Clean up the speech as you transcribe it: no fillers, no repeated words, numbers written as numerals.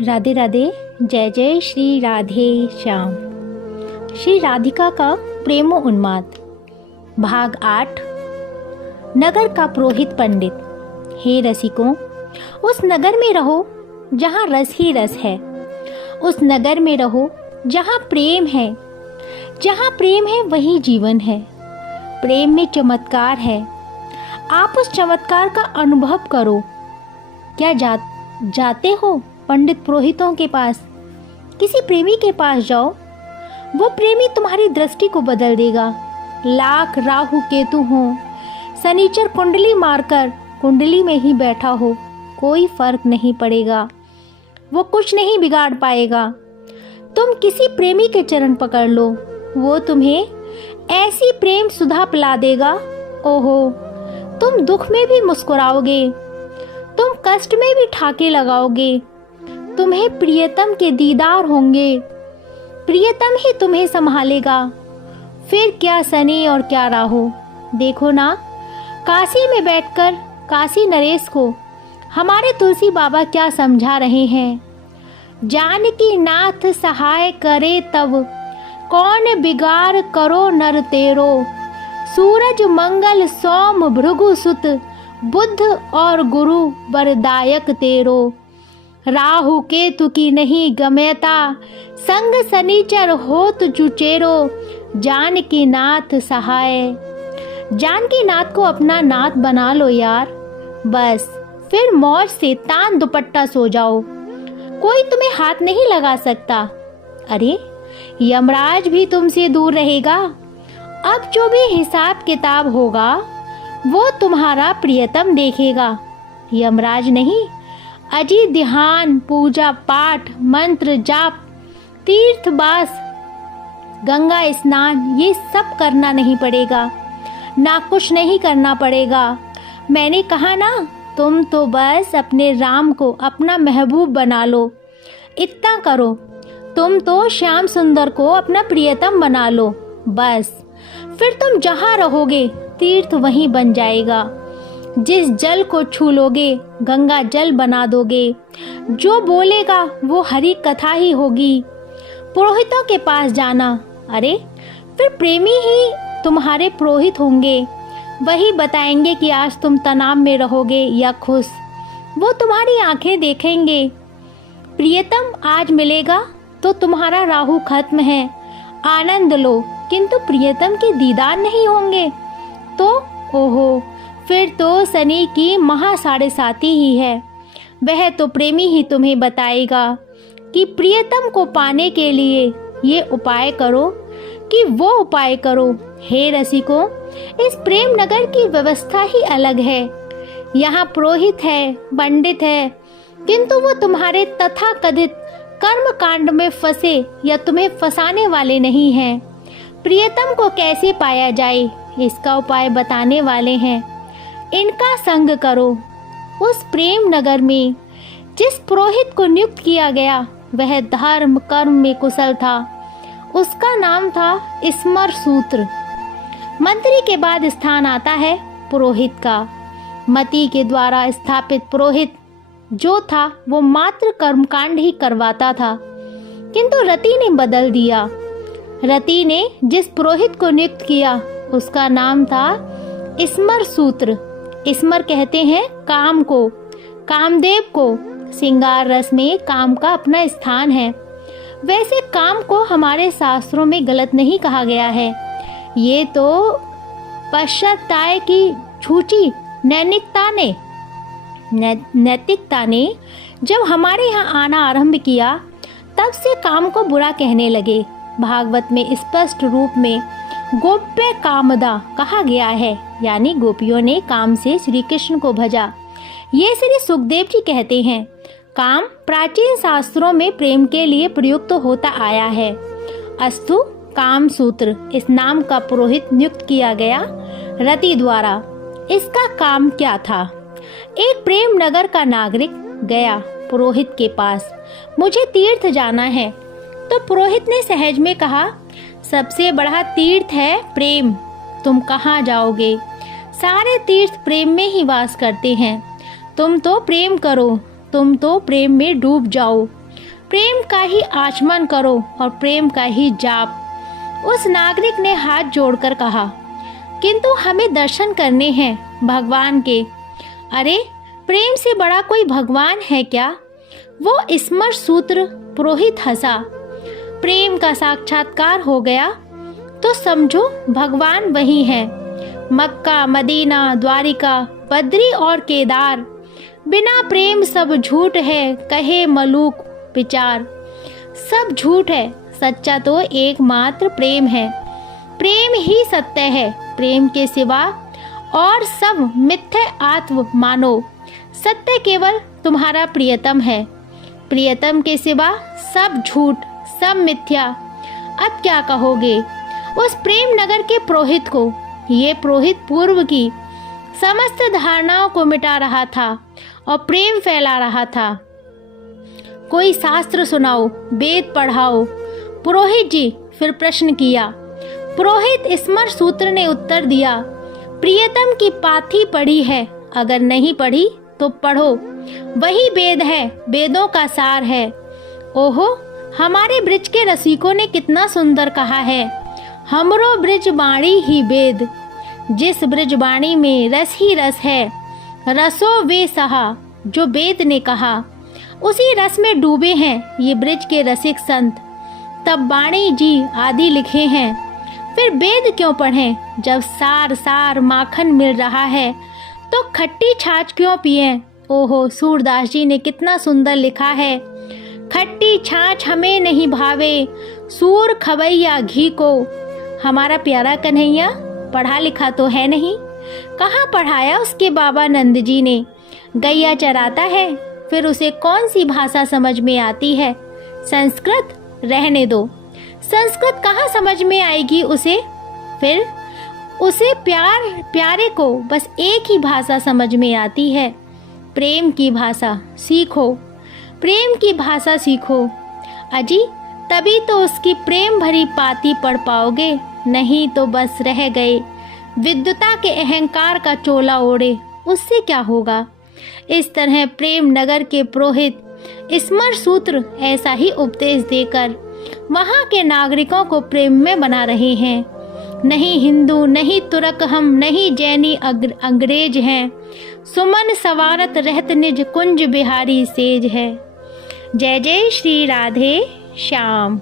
राधे राधे। जय जय श्री राधे श्याम। श्री राधिका का प्रेमो उन्माद भाग 8। नगर का पुरोहित पंडित। हे रसिकों, उस नगर में रहो जहाँ रस ही रस है। उस नगर में रहो जहाँ प्रेम है। जहाँ प्रेम है वही जीवन है। प्रेम में चमत्कार है। आप उस चमत्कार का अनुभव करो। क्या जाते हो पंडित पुरोहितों के पास? किसी प्रेमी के पास जाओ। वो प्रेमी तुम्हारी दृष्टि को बदल देगा। लाख राहु केतु हो, शनिचर कुंडली मारकर कुंडली में ही बैठा हो, कोई फर्क नहीं पड़ेगा। वो कुछ नहीं बिगाड़ पाएगा। तुम किसी प्रेमी के चरण पकड़ लो, वो तुम्हें ऐसी प्रेम सुधा पिला देगा। ओहो, तुम दुख में भी मुस्कुराओगे, तुम कष्ट में भी ठाके लगाओगे। तुम्हें प्रियतम के दीदार होंगे। प्रियतम ही तुम्हें संभालेगा। फिर क्या शनि और क्या राहु। देखो ना, काशी में बैठकर काशी नरेश को हमारे तुलसी बाबा क्या समझा रहे हैं। जानकी नाथ सहाय करे तब, कौन बिगाड़ करो नर तेरो। सूरज मंगल सोम भृगु सुत, बुध और गुरु वरदायक तेरो। राहु केतु की नहीं गम्यता, संग शनिचर होत जुचेरो। जानकी नाथ सहाय। जानकी नाथ को अपना नाथ बना लो यार। बस फिर मौज से तान दुपट्टा सो जाओ। कोई तुम्हें हाथ नहीं लगा सकता। अरे, यमराज भी तुमसे दूर रहेगा। अब जो भी हिसाब किताब होगा वो तुम्हारा प्रियतम देखेगा। यमराज नहीं, अजी ध्यान, पूजा पाठ, मंत्र जाप, तीर्थवास, गंगा स्नान, ये सब करना नहीं पड़ेगा। ना कुछ नहीं करना पड़ेगा। मैंने कहा ना, तुम तो बस अपने राम को अपना महबूब बना लो। इतना करो। तुम तो श्याम सुंदर को अपना प्रियतम बना लो। बस फिर तुम जहाँ रहोगे तीर्थ वहीं बन जाएगा। जिस जल को छू लोगे गंगा जल बना दोगे। जो बोलेगा वो हरि कथा ही होगी। पुरोहितों के पास जाना। अरे, फिर प्रेमी ही तुम्हारे पुरोहित होंगे। वही बताएंगे कि आज तुम तनाव में रहोगे या खुश। वो तुम्हारी आंखें देखेंगे। प्रियतम आज मिलेगा तो तुम्हारा राहु खत्म है, आनंद लो। किंतु प्रियतम के दीदार नहीं होंगे तो ओहो, फिर तो शनि की महा साढ़े साती ही है। वह तो प्रेमी ही तुम्हें बताएगा कि प्रियतम को पाने के लिए ये उपाय करो कि वो उपाय करो। हे रसिकों, इस प्रेम नगर की व्यवस्था ही अलग है। यहाँ पुरोहित है, पंडित है, किंतु वो तुम्हारे तथाकथित कर्म कांड में फंसे या तुम्हें फंसाने वाले नहीं हैं। प्रियतम को कैसे पाया जाए इसका उपाय बताने वाले हैं। इनका संग करो। उस प्रेम नगर में जिस पुरोहित को नियुक्त किया गया वह धर्म कर्म में कुशल था। उसका नाम था स्मर सूत्र। मंत्री के बाद स्थान आता है पुरोहित का। मति के द्वारा स्थापित पुरोहित जो था वो मात्र कर्मकांड ही करवाता था, किंतु रति ने बदल दिया। रति ने जिस पुरोहित को नियुक्त किया उसका नाम था स्मर सूत्र। स्मर कहते हैं काम को, कामदेव को। श्रृंगार रस में काम का अपना स्थान है। वैसे काम को हमारे शास्त्रों में गलत नहीं कहा गया है। ये तो पश्चाताय की छूची नैतिकता ने जब हमारे यहाँ आना आरंभ किया तब से काम को बुरा कहने लगे। भागवत में स्पष्ट रूप में गोप्य कामदा कहा गया है, यानी गोपियों ने काम से श्री कृष्ण को भजा। ये श्री सुखदेव जी कहते हैं, काम प्राचीन शास्त्रों में प्रेम के लिए प्रयुक्त होता आया है। अस्तु काम सूत्र इस नाम का पुरोहित नियुक्त किया गया रति द्वारा। इसका काम क्या था? एक प्रेम नगर का नागरिक गया पुरोहित के पास, मुझे तीर्थ जाना है। तो पुरोहित ने सहज में कहा, सबसे बड़ा तीर्थ है प्रेम। तुम कहाँ जाओगे? सारे तीर्थ प्रेम में ही वास करते हैं। तुम तो प्रेम करो, तुम तो प्रेम में डूब जाओ। प्रेम का ही आचमन करो और प्रेम का ही जाप। उस नागरिक ने हाथ जोड़कर कहा, किंतु हमें दर्शन करने हैं भगवान के। अरे, प्रेम से बड़ा कोई भगवान है क्या? वो स्मर सूत्र पुरोहित हंसा। प्रेम का साक्षात्कार हो गया तो समझो भगवान वही है। मक्का, मदीना, द्वारिका, बद्री और केदार, बिना प्रेम सब झूठ है, कहे मलूक विचार। सब झूठ है, सच्चा तो एकमात्र प्रेम है। प्रेम ही सत्य है, प्रेम के सिवा और सब मिथ्या आत्म मानो। सत्य केवल तुम्हारा प्रियतम है, प्रियतम के सिवा सब झूठ, सब मिथ्या। अब क्या कहोगे उस प्रेम नगर के पुरोहित को? ये पुरोहित पूर्व की समस्त धारणाओं को मिटा रहा था और प्रेम फैला रहा था। कोई शास्त्र सुनाओ, वेद पढ़ाओ। पुरोहित जी फिर प्रश्न किया। पुरोहित स्मर सूत्र ने उत्तर दिया, प्रियतम की पाथी पढ़ी है, अगर नहीं पढ़ी तो पढ़ो, वही वेद है, वेदों का सार है। ओहो, हमारे ब्रज के रसिकों ने कितना सुंदर कहा है, हमरो ब्रज बाणी ही वेद। जिस ब्रजवाणी में रस ही रस है, रसो वे सहा, जो वेद ने कहा। उसी रस में डूबे हैं ये ब्रज के रसिक संत। तब वाणी जी आदि लिखे हैं, फिर वेद क्यों पढ़ें? जब सार सार माखन मिल रहा है तो खट्टी छाछ क्यों पिएं? ओहो, सूरदास जी ने कितना सुंदर लिखा है, खट्टी छाछ हमें नहीं भावे, सूर खवैया घी को। हमारा प्यारा कन्हैया पढ़ा लिखा तो है नहीं, कहाँ पढ़ाया उसके बाबा नंद जी ने। गैया चराता है, फिर उसे कौन सी भाषा समझ में आती है? संस्कृत? रहने दो, संस्कृत कहाँ समझ में आएगी उसे। फिर उसे प्यारे को बस एक ही भाषा समझ में आती है, प्रेम की भाषा। सीखो, प्रेम की भाषा सीखो अजी, तभी तो उसकी प्रेम भरी पाती पढ़ पाओगे, नहीं तो बस रह गए विद्वता के अहंकार का चोला ओढ़े, उससे क्या होगा। इस तरह प्रेम नगर के पुरोहित स्मर सूत्र ऐसा ही उपदेश देकर वहाँ के नागरिकों को प्रेम में बना रहे हैं। नहीं हिंदू, नहीं तुर्क, हम नहीं जैनी अंग्रेज हैं, सुमन सवारत रहत निज कुंज बिहारी सेज है। जय जय श्री राधे श्याम।